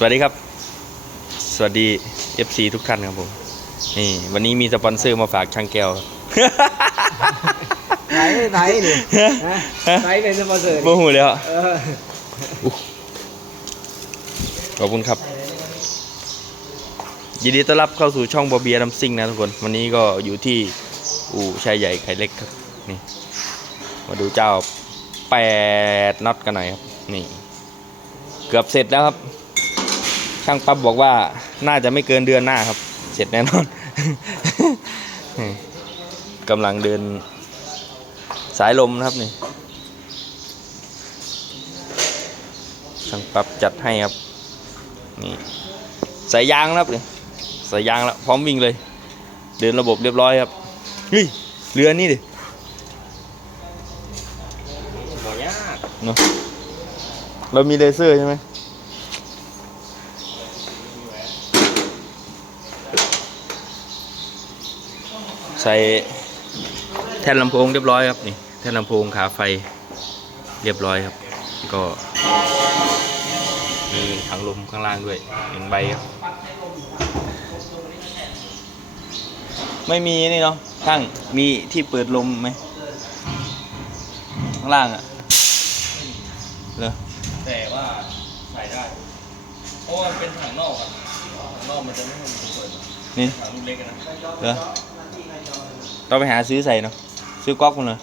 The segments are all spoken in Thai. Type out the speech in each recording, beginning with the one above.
สวัสดีครับ สวัสดี FC ทุกท่านครับผมนี่วันนี้มีสปอนเซอร์มาฝากช่างแก้วครับไหนไหนนี่ฮะไหนเป็นสปอนเซอร์โมโหแล้วเออขอบคุณครับ ยินดีต้อนรับเข้าสู่ช่องบอเบียน้ำซิ่งนะทุกคน วันนี้ก็อยู่ที่อู่ชายใหญ่ไข่เล็กครับนี่มาดูเจ้าแปดน็อตกันหน่อยครับ นี่ เกือบเสร็จแล้วครับ ช่างปั๊บบอกว่าน่าจะไม่เกินเดือนหน้าครับ เสร็จแน่นอนนี่กำลังเดินสายลมนะครับนี่ช่างปั๊บจัดให้ครับนี่ใส่ยางแล้วครับเนี่ยใส่ยางแล้วพร้อมวิ่งเลย เดินระบบเรียบร้อยครับเฮ้ยเรือนี่ดิบ่ยากเนาะเรามีเลเซอร์ใช่ไหม ใส่แท่นลำโพงเรียบร้อยครับนี่แท่นลำโพงขาไฟเรียบร้อยครับ ก็มีถังลมข้างล่างด้วยหนึ่งใบครับ ไม่มีนี่เนาะช่างมีที่เปิดลมไหมข้างล่างอะเหรอแต่ว่าใส่ได้ เพราะว่ามันเป็นถังนอกอะถังนอกมันจะไม่ให้มันเปิดนี่ถังลูกเล็กอะนะเหรอ ต้องไปหาซื้อใส่เนาะซื้อก๊อกมันเลย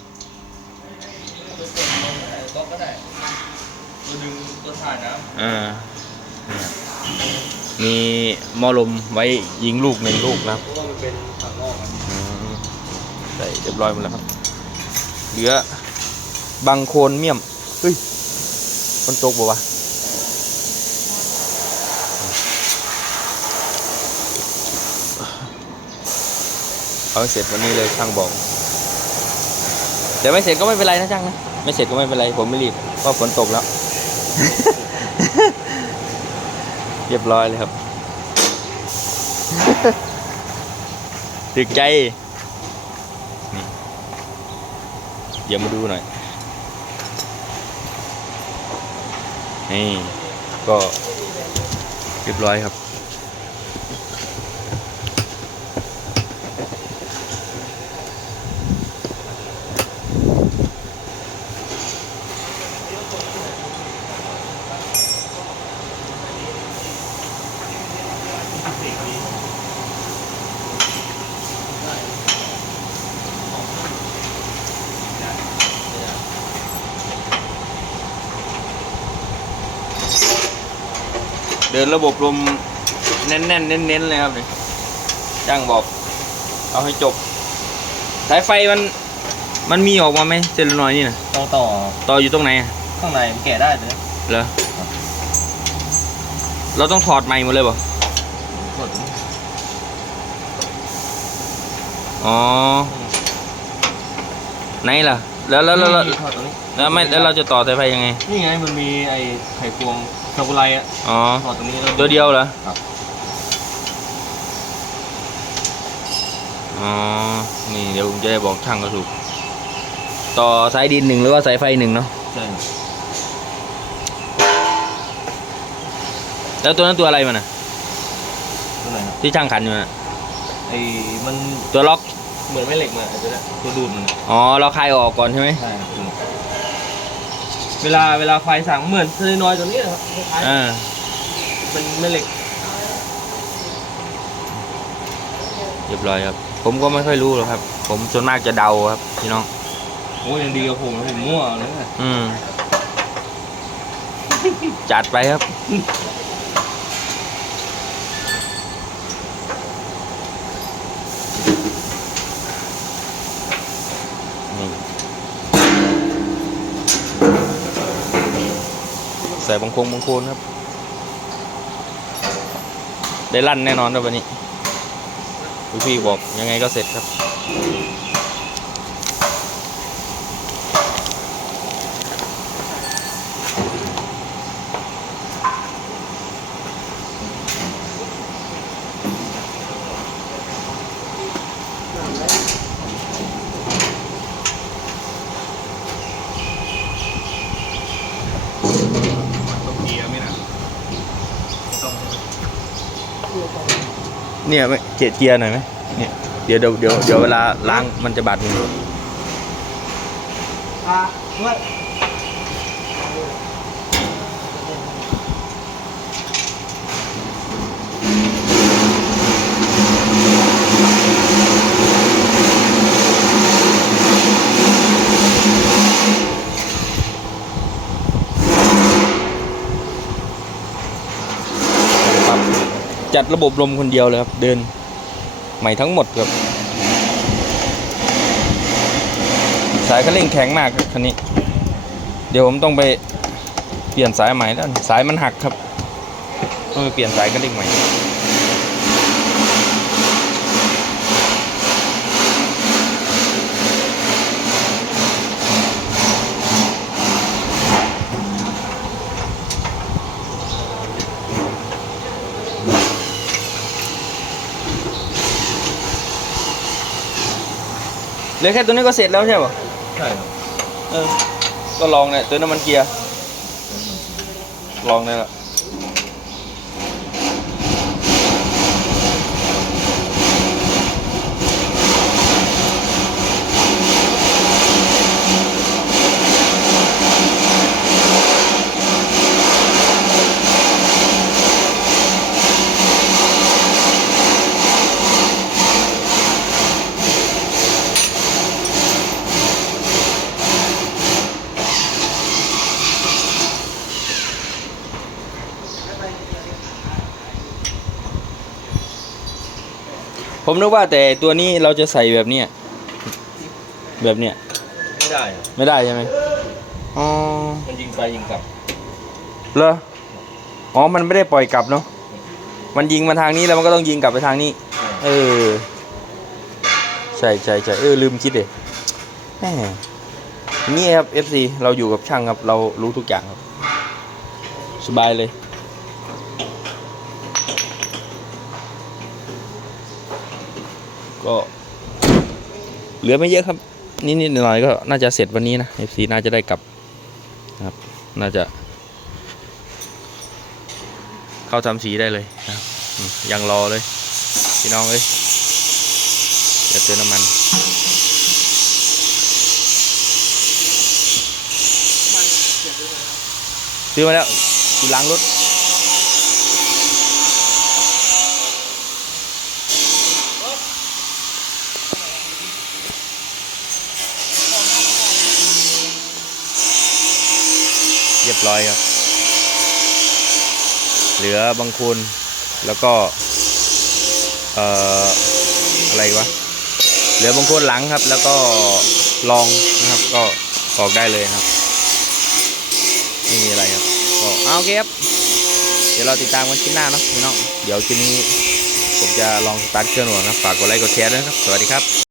ก็ก็ได้ตัวดึงตัวถ่ายน้อ่าเนี่ยมีหม้อลมไว้ยิงลูกหนึ่งลูกนะครับำเพราะว่ามันเป็นถังนอกอะอืมใส่เรียบร้อยหมดแล้วครับ เหลือบังโคนเมี่ยมเฮ้ยฝนตกบ่วะ เอาเสร็จวันนี้เลยช่างบอกแต่ไม่เสร็จก็ไม่เป็นไรนะช่างนะไม่เสร็จก็ไม่เป็นไรผมไม่รีบเพราะฝนตกแล้ว เรียบร้อยเลยครับถึกใจนี่เดี๋ยวมาดูหน่อยนี่ก็เรียบร้อยครับ เดินระบบลมแน่นๆเน้นๆเลยครับเนี่ยจ้างบอก เอาให้จบ สายไฟมันมันมีออกมาไหมเซลลูนอยด์นี่นะต้องต่อต่ออยู่ตรงไหนอะข้างในมันแกะได้เลยเหรอเราต้องถอดใหม่หมดเลยเปล่ะกดอ๋อไหนล่ะ แล้วแล้วแล้วแล้วนี่ถอดตรงนี้แล้วไม่แล้วเราจะต่อสายไฟยังไง นี่ไงมันมีไอ้ไขควง ซากุไรอะอ๋อ ถอดตรงนี้แล้วตัวเดียวเหรอ ครับ อ๋อ นี่เดี๋ยวผมจะได้บอกช่างก็ถูกต่อสายดินหนึ่งหรือว่าสายไฟหนึ่งเนาะ ใช่แล้วตัวนั้นตัวอะไรมันอะ ตัวไหนครับที่ช่างขันอยู่น่ะ ไอ้มันตัวล็อกเหมือนแม่เหล็กมาอาจจะได้ตัวดูดมันอ๋อ เราคลายออกก่อนใช่ไหม ใช่ เวลาเวลาไฟสั่งเหมือนเซเลนอยด์ตัวนี้นะครับคล้ายอ่าๆเป็นแม่เหล็กเรียบร้อยครับ ผมก็ไม่ค่อยรู้หรอกครับ ผมส่วนมากจะเดาครับพี่น้อง โอ้ยยังดีกับผมนะผมมั่วเลยนะอืม จัดไปครับ ใส่บางคงบางโคนครับ ได้ลั่นแน่นอนครับวันนี้พี่บอกยังไงก็เสร็จครับ ต้องเกียร์ไหมนะต้อง เนี่ยไม่เจียเจียหน่อยไหมเนี่ยเดี๋ยวเดี๋ยวเดี๋ยวเดี๋ยวเวลาล้างมันจะบาดมือ อะด้วย จัดระบบลมคนเดียวเลยครับ เดินใหม่ทั้งหมดครับ สายเขาเร่งแข็งมากครับคันนี้ เดี๋ยวผมต้องไปเปลี่ยนสายใหม่แล้ว สายมันหักครับต้องไปเปลี่ยนสายกันเร่งใหม่ ลือแค่ตัวนี้ก็เสร็จแล้วใช่ป่ะใช่ครับเออ ก็ลองเนี่ยตัวน้ำมันเกียร์ ลองเนี่ยแหละ ผมนึกว่าแต่ตัวนี้เราจะใส่แบบเนี้ยแบบเนี้ยไม่ได้ครับไม่ได้ใช่ไหมอ๋อมันยิงไปยิงกลับเหรออ๋อมันไม่ได้ปล่อยกลับเนาะมันยิงมาทางนี้แล้วมันก็ต้องยิงกลับไปทางนี้ เออใช่ใช่ใช่เออลืมคิดเลยแหมนี่ครับ FC เราอยู่กับช่างครับ เรารู้ทุกอย่างครับ สบายเลย ก็ เหลือไม่เยอะครับนิดๆหน่อยๆก็น่าจะเสร็จวันนี้นะ FC น่าจะได้กลับนะครับ น่าจะ เข้าทำสีได้เลยนะยังรอเลย พี่น้องเอ้ยเดี๋ยวเติมน้ำมันซื้อมาแล้วอยู่ล้างรถ บร้อยครับ เหลือบางคนแล้วก็เอ่ออะไรวะเหลือบางคนหลังครับ แล้วก็ลองนะครับ ก็ออกได้เลยครับไม่มีอะไรครับก็เอาโอเคครับเดี๋ยวเราติดตามกันคลิปหน้าเนาะพี่น้องเดี๋ยวคลิปนี้ผมจะลองสตาร์ทเครื่องก่อนนะฝากกดไลค์กดแชร์ด้วยครับ สวัสดีครับ